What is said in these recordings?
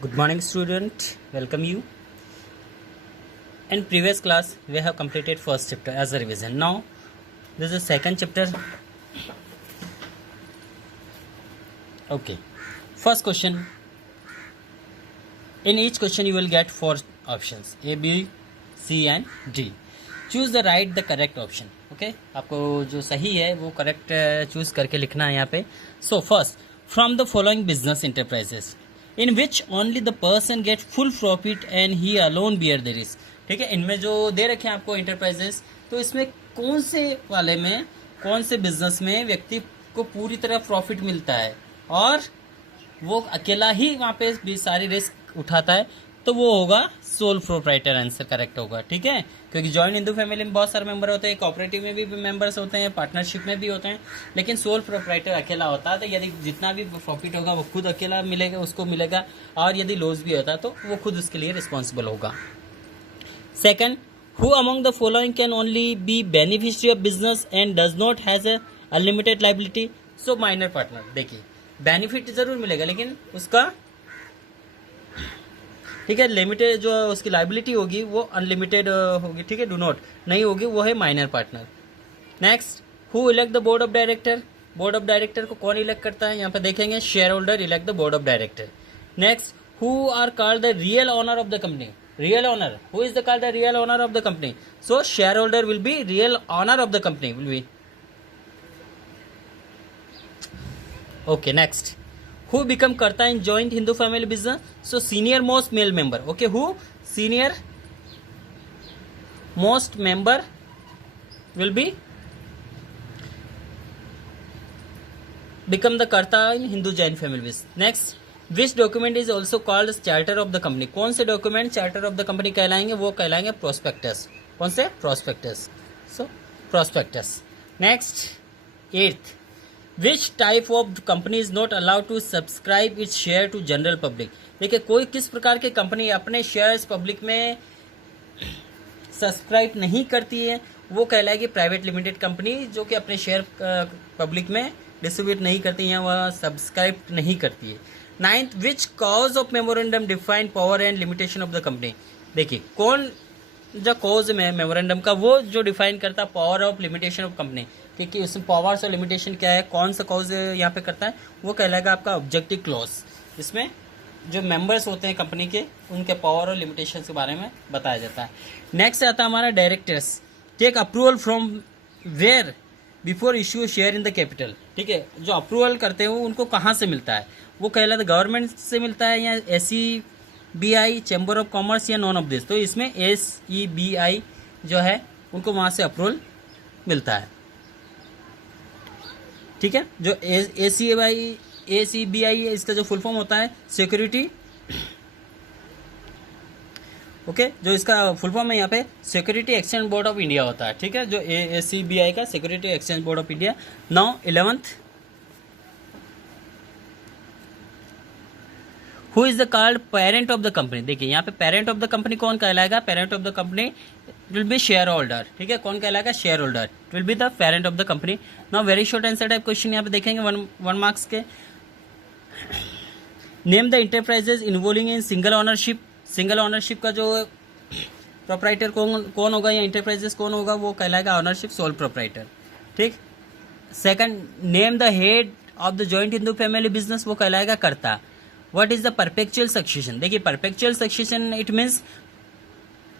Good morning, student. Welcome you. In previous class, we have completed first chapter as a revision. Now, this is second chapter. Okay. First question. In each question, you will get four options: A, B, C, and D. Choose the right, the correct option. Okay. आपको जो सही है वो correct choose करके लिखना है यहाँ पे. So first, from the following business enterprises, in which only the person get full profit and he alone bear the risk. ठीक है, इनमें जो दे रखे हैं आपको इंटरप्राइजेस, तो इसमें कौन से वाले में, कौन से बिजनेस में व्यक्ति को पूरी तरह प्रॉफिट मिलता है और वो अकेला ही वहाँ पे भी सारी रिस्क उठाता है, तो वो होगा सोल प्रोप्राइटर. आंसर करेक्ट होगा. ठीक है, क्योंकि जॉइंट हिंदू फैमिली में बहुत सारे मेंबर होते हैं, कोऑपरेटिव में भी मेंबर्स होते हैं, पार्टनरशिप में भी होते हैं, लेकिन सोल प्रोप्राइटर अकेला होता है. तो यदि जितना भी प्रॉफिट होगा वो खुद अकेला मिलेगा, उसको मिलेगा, और यदि लॉस भी होता है तो वो खुद उसके लिए रिस्पॉन्सिबल होगा. Second, who among the following can only be beneficiary of business and does not has a unlimited liability. So minor partner. देखिए, बेनिफिट जरूर मिलेगा लेकिन उसका, ठीक है, लिमिटेड जो उसकी लाइबिलिटी होगी वो अनलिमिटेड होगी. ठीक है, डू नॉट नहीं होगी, वो है minor partner. Next, who elect the board of director. Board of director को कौन इलेक्ट करता है, यहाँ पे देखेंगे shareholder elect the board of director. Next, who are called the real owner of the company. Real owner, who is the called the real owner of the company. So shareholder will be real owner of the company will be. Okay, next, who become karta in joint Hindu family business? So senior most male member. Okay, who senior most member will be become the karta in Hindu joint family business. Next, which document is also called as charter of the company? कौन से document charter of the company कहलाएंगे? वो कहलाएंगे prospectus. कौन से? prospectus. So prospectus. Next, eighth, which type of company is not allowed to subscribe its share to general public. देखिए, कोई किस प्रकार की कंपनी अपने शेयर्स पब्लिक में सब्सक्राइब नहीं करती है, वो कहलाएगी प्राइवेट लिमिटेड कंपनी, जो कि अपने शेयर पब्लिक में डिस्ट्रीब्यूट नहीं करती है, वह सब्सक्राइब नहीं करती है. Ninth, which cause of memorandum define power and limitation of the company. देखिए, कौन जो कॉज में मेमोरेंडम का, वो जो डिफाइन करता है power of limitation of company, क्योंकि उसमें पावर्स और लिमिटेशन क्या है, कौन सा कॉज यहाँ पे करता है, वो कहलाएगा आपका ऑब्जेक्टिव क्लॉज. इसमें जो मेंबर्स होते हैं कंपनी के, उनके पावर और लिमिटेशन के बारे में बताया जाता है. नेक्स्ट आता है हमारा directors. Take approval from where before issue share in the capital. ठीक है, जो अप्रूवल करते हैं वो उनको कहाँ से मिलता है, वो कहलाता है गवर्नमेंट से मिलता है, या SEBI, चैम्बर ऑफ कॉमर्स, या नॉन ऑफ दिस. तो इसमें SEBI जो है उनको वहाँ से अप्रूवल मिलता है. ठीक है, जो ACBI है, इसका जो फुल फॉर्म होता है सिक्योरिटी, ओके, जो इसका फुल फॉर्म है यहाँ पे security exchange board of India होता है. ठीक है, जो ACBI का security exchange board of India. Now 11th, who is the called parent of the company. देखिए, यहाँ पे पेरेंट ऑफ द कंपनी कौन कहलाएगा, parent of the company will B share holder. ठीक है, कौन कहलाएगा, share holder will be the parent of the company. Now very short answer type question यहाँ पे देखेंगे, वन मार्क्स के. Name the enterprises involving in single ownership. Single ownership का जो प्रोप्राइटर कौन होगा, या इंटरप्राइजेस कौन होगा, वो कहलाएगा ऑनरशिप सोल प्रोप्राइटर. ठीक. Second, name the head of the joint Hindu family business, वो कहलाएगा karta. What is the perpetual succession. देखिए, perpetual succession it means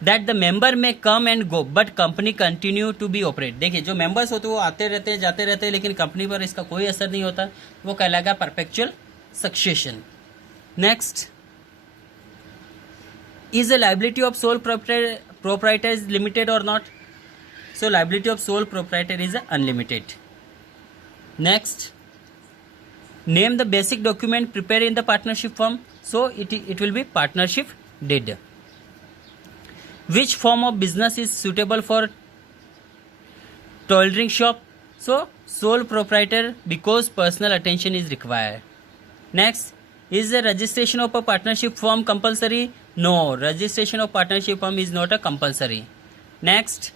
that the member may come and go but company continue to be operate. देखिए, जो members होते हैं वो आते रहते हैं, जाते रहते हैं, लेकिन कंपनी पर इसका कोई असर नहीं होता, वो कहलाएगा perpetual succession. Next, is the liability of sole proprietor is limited or not. So liability of sole proprietor is unlimited. Next, name the basic document prepare in the partnership form. So it will be partnership deed. Which form of business is suitable for tailoring shop? So sole proprietor, because personal attention is required. Next, is the registration of a partnership firm compulsory? No, registration of partnership firm is not a compulsory. Next,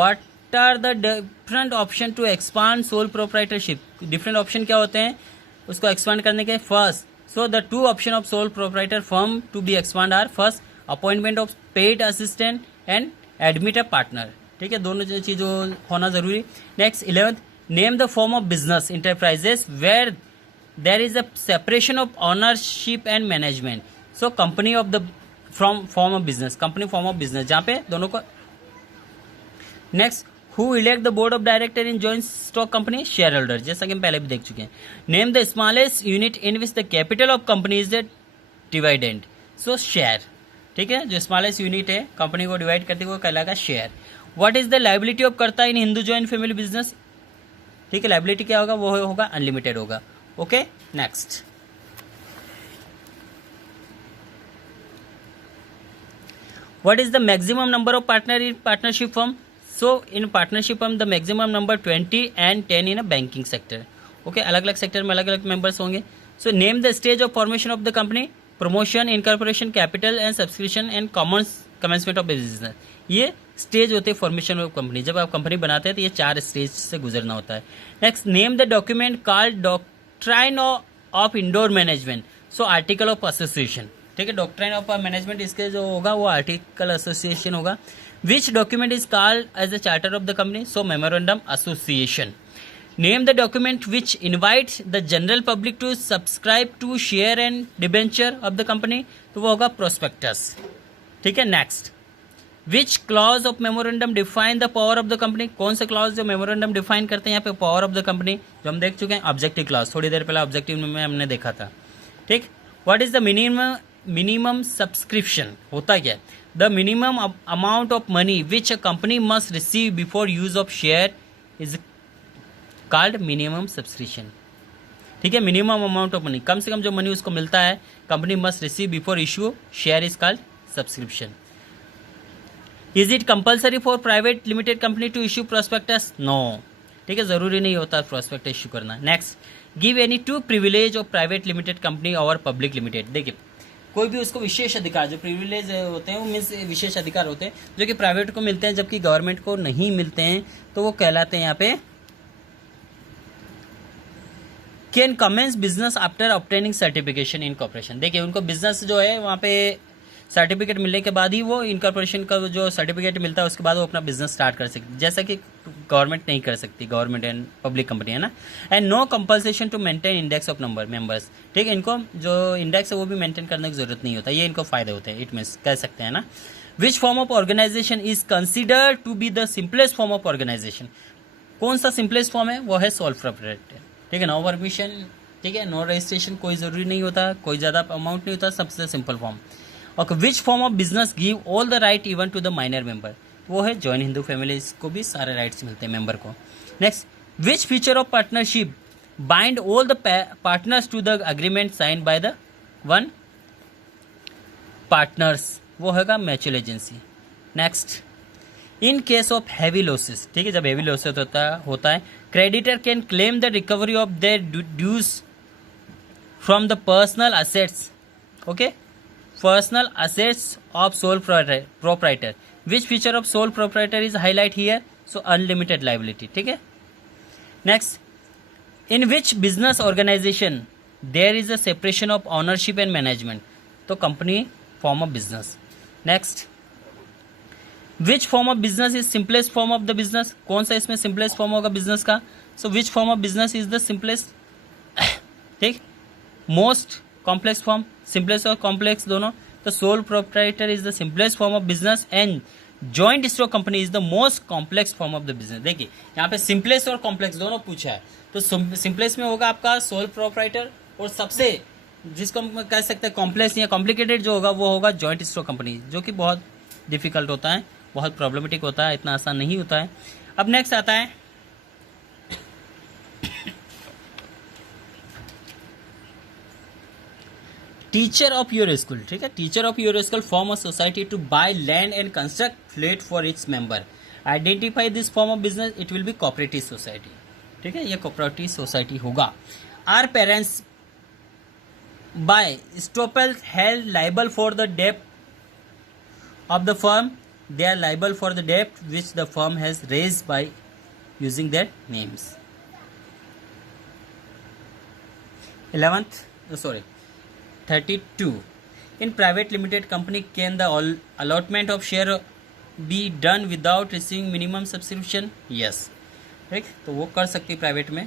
what are the different option to expand sole proprietorship? Different option क्या होते हैं उसको expand करने के? First, So the two option of sole proprietor firm to be expand are first appointment of paid assistant and admit a partner. ठीक है, दोनों चीज़ों होना जरूरी. Next 11th, name the form of business enterprises where there is a separation of ownership and management. So company of the from form of business, company form of business जहाँ पे दोनों को. Next, who elect the board of director in joint stock company? Shareholder, जैसा कि हम पहले भी देख चुके हैं. Name the smallest unit in which the capital of company is the dividend. So share. ठीक है, जो स्मॉलेस्ट यूनिट है कंपनी को डिवाइड करती है वो कहलाएगा share. What is the liability of कर्ता इन हिंदू जॉइंट फैमिली बिजनेस? ठीक है, लाइबिलिटी क्या होगा, वो होगा अनलिमिटेड होगा. Okay, next. What is the maximum number of partner in partnership firm? So in partnership firm the maximum number 20 and 10 in a banking sector. Okay, अलग अलग सेक्टर में अलग अलग मेंबर्स होंगे. So name the stage of formation of the company. Promotion, incorporation, capital and subscription and commencement of business. ये stage होते हैं formation of company. जब आप कंपनी बनाते हैं तो ये 4 स्टेज से गुजरना होता है. Next, name the document called doctrine of indoor management. So article of association. ठीक है, डॉक्ट्राइन ऑफ मैनेजमेंट इसके जो होगा वो आर्टिकल एसोसिएशन होगा. Which document is called as the charter of the company? So memorandum association. Name the document which invites the general public to subscribe to share and debenture of the company. तो वो होगा prospectus. ठीक है, next. Which clause of memorandum define the power of the company? कौन सा clause जो memorandum define करते हैं यहाँ पे power of the company? जो हम देख चुके हैं objective clause. थोड़ी देर पहले objective में हमने देखा था. ठीक. What is the minimum subscription? होता क्या है? The minimum amount of money which a company must receive before use of share is called minimum subscription. ठीक है, मिनिमम अमाउंट ऑफ मनी, कम से कम जो मनी उसको मिलता है company must receive before issue share is called subscription. Is it compulsory for private limited company to issue prospectus? No. ठीक है, जरूरी नहीं होता प्रोस्पेक्टस इशू करना. Next, give any two privilege of private limited company और public limited. देखिए, कोई भी उसको विशेष अधिकार, जो प्रिविलेज होते हैं वो मीन्स विशेष अधिकार होते हैं जो कि प्राइवेट को मिलते हैं जबकि गवर्नमेंट को नहीं मिलते हैं, तो वो कहलाते हैं यहाँ पे can commence business after obtaining certification incorporation. देखिए, उनको बिजनेस जो है वहाँ पे सर्टिफिकेट मिलने के बाद ही वो इनकॉर्पोरेशन का जो सर्टिफिकेट मिलता है उसके बाद वो अपना बिजनेस स्टार्ट कर सकती है, जैसा कि गवर्नमेंट नहीं कर सकती, गवर्नमेंट एंड पब्लिक कंपनी है ना. And no compulsion to maintain index of number members. ठीक है, इनको जो इंडेक्स है वो भी मेंटेन करने की जरूरत नहीं होता, ये इनको फायदे होते हैं. इट मीन्स कह सकते हैं ना. Which form of organisation is considered to be the simplest form of organisation? कौन सा सिंपलेस्ट फॉर्म है? वो है सोल प्रोप्राइटर. ठीक है, नो परमिशन, ठीक है, नो रजिस्ट्रेशन, कोई ज़रूरी नहीं होता, कोई ज़्यादा अमाउंट नहीं होता, सबसे simple form. Okay, which form of business give all the right even to the minor member? वो है जॉइन हिंदू फैमिली, को भी सारे राइट्स मिलते हैं मेंबर को. Next, which feature of partnership bind all the partners to the agreement sign by the one partners? वो होगा mutual agency. Next, in case of heavy losses, ठीक है, जब हैवी लॉसेस होता है creditor can claim the recovery of their dues from the personal assets. Okay, personal assets of sole proprietor. Which feature of sole proprietor is highlight here? So unlimited liability. ठीक है, next, in which business organisation there is a separation of ownership and management? तो company form of business. Next, which form of business is simplest form of the business? कौन सा इसमें simplest form होगा business का? So which form of business is the simplest? ठीक, most complex form, simplest और complex दोनों. तो sole proprietor is the simplest form of business and joint stock company is the most complex form of the business. देखिए, यहाँ पे simplest और complex दोनों पूछा है, तो सिंपलेस्ट में होगा आपका सोल प्रोप्राइटर और सबसे जिसको हम कह सकते हैं कॉम्प्लेक्स या कॉम्प्लिकेटेड जो होगा वो होगा जॉइंट स्टॉक कंपनी, जो कि बहुत डिफिकल्ट होता है, बहुत प्रॉब्लमेटिक होता है, इतना आसान नहीं होता है. अब नेक्स्ट आता है टीचर ऑफ योर स्कूल. ठीक है, teacher of your school form of society to buy land and construct flat for its member. Identify this form of business, it will be cooperative society. ठीक है, ये cooperative society होगा. Are parents by estoppel held liable for the डेब्ट of the firm? They are liable for the debt which the firm has raised by using their names. 11th, 32. In private limited company, can the allotment of share be done without receiving minimum subscription? Yes. ठीक, तो वो कर सकती है private में.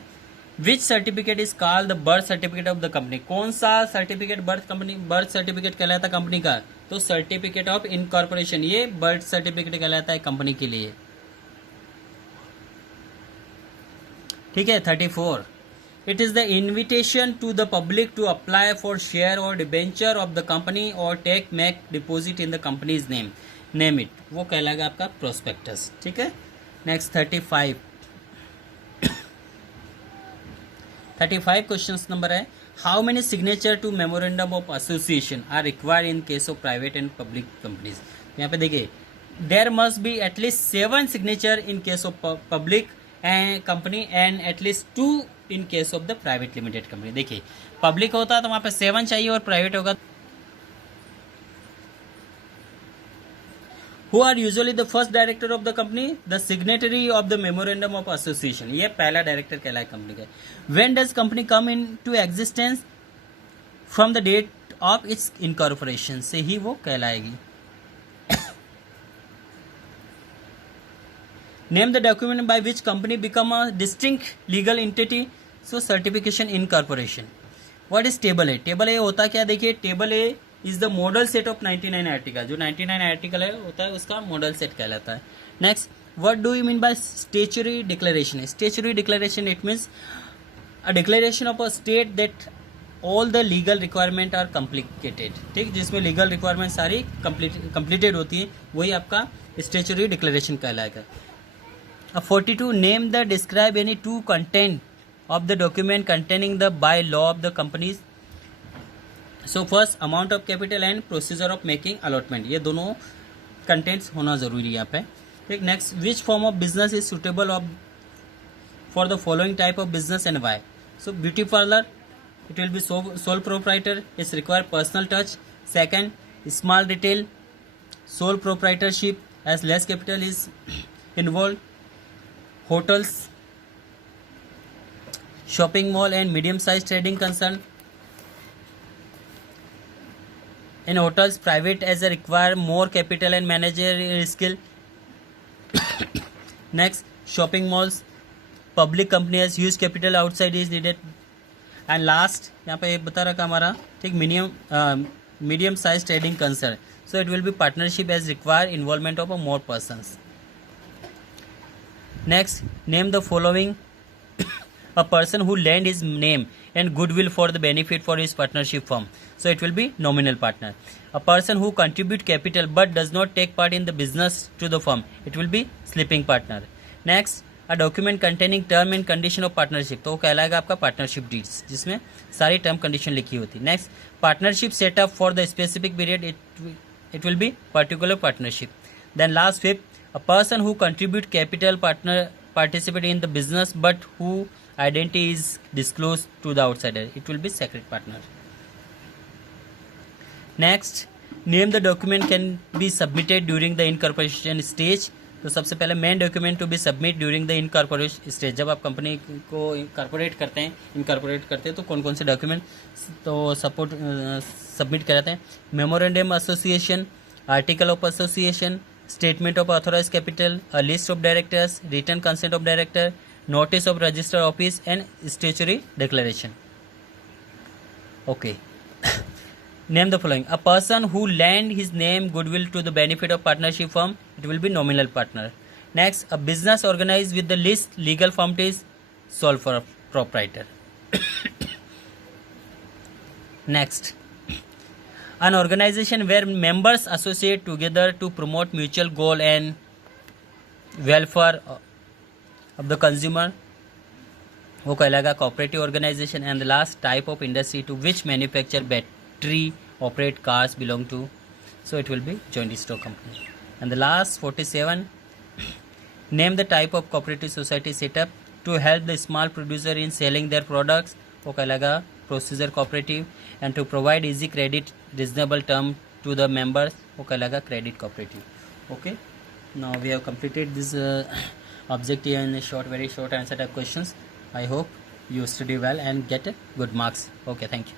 Which certificate is called the birth certificate of the company? कौन सा certificate birth certificate कहलाता है कंपनी का? तो सर्टिफिकेट ऑफ इनकॉर्पोरेशन, ये बर्थ सर्टिफिकेट कहलाता है कंपनी के लिए. ठीक है. 34. It is the invitation to the public to apply for share और डिबेंचर ऑफ द कंपनी और make deposit in the companies name it, वो कहलाएगा आपका प्रोस्पेक्टस. ठीक है. नेक्स्ट 35 क्वेश्चन नंबर है, how many signature to memorandum of association are required in case of private and public companies? यहाँ पे देखिए, there must be at least 7 signature in case of public and company and at least 2 in case of the private limited company. देखिए, public होता है तो वहाँ पे 7 चाहिए और प्राइवेट होगा. Who are usually the first director of the company? The signatory of the memorandum of association. ये पहला डायरेक्टर कहलाए कंपनी का. When does company come into existence? From the date of its incorporation, से ही वो कहलाएगी. Name the document by which company become a distinct legal entity. So certification incorporation. What is table A? Table A होता क्या? देखिए, table A is the model set of 99 article. जो 99 article है होता है उसका मॉडल सेट कहलाता है. Next, what do you mean by statutory declaration? Statutory declaration, it means a declaration of a state that all the legal requirement are complicated. ठीक, जिसमें legal requirement सारी कंप्लीटेड होती है, वही आपका स्टेचुरी डिक्लेरेशन कहलाएगा. 42. Name the describe any two content of the document containing the by law of the companies. So first, amount of capital and procedure of making allotment, ये दोनों contents होना जरूरी है यहाँ पे. ठीक. Next, which form of business is suitable of for the following type of business and why? So beauty parlour, it will be sole proprietor, it's require personal touch. Second, small retail, sole proprietorship as less capital is involved. Hotels, shopping mall and medium sized trading concern. In hotels, private as a require more capital and managerial skill. Next, shopping malls, public company has huge capital outside is needed. And last यहाँ पे बता रखा हमारा, ठीक, medium size trading concern. So it will be partnership as require involvement of a more persons. Next, name the following a person who lend his name and goodwill for the benefit for his partnership firm. So it will be nominal partner. A person who contribute capital but does not take part in the business to the firm, it will be sleeping partner. Next, a document containing term and condition of partnership, तो वो कहलाएगा आपका partnership deeds, जिसमें सारी term condition लिखी होती है. Next, partnership setup for the specific period, it will be particular partnership. Then last, fifth, a person who contribute capital participate in the business but who identity is disclosed to the outsider, it will be secret partner. Next, name the document can be submitted during the incorporation stage. तो सबसे पहले main document to be submit during the incorporation stage. जब आप company को incorporate करते हैं तो कौन कौन से डॉक्यूमेंट तो सबमिट कराते हैं? Memorandum association, article of association, statement of authorise capital, a list of directors, return consent of director, notice of register office and statutory declaration. Okay. Name the following. A person who lend his name goodwill to the benefit of partnership firm, it will be nominal partner. Next, a business organized with the least legal form is sole proprietor. Next, an organization where members associate together to promote mutual goal and welfare of the consumer, वो कहलाएगा cooperative organization. And the last, type of industry to which manufacture battery operate cars belong to, so it will be joint stock company. And the last 47, name the type of cooperative society set up to help the small producer in selling their products, वो कहलाएगा procedure cooperative. And to provide easy credit reasonable term to the members, वो कहलाएगा credit cooperative. Okay, now we have completed this objective and very short answer type questions. I hope you study well and get good marks. Okay, thank you.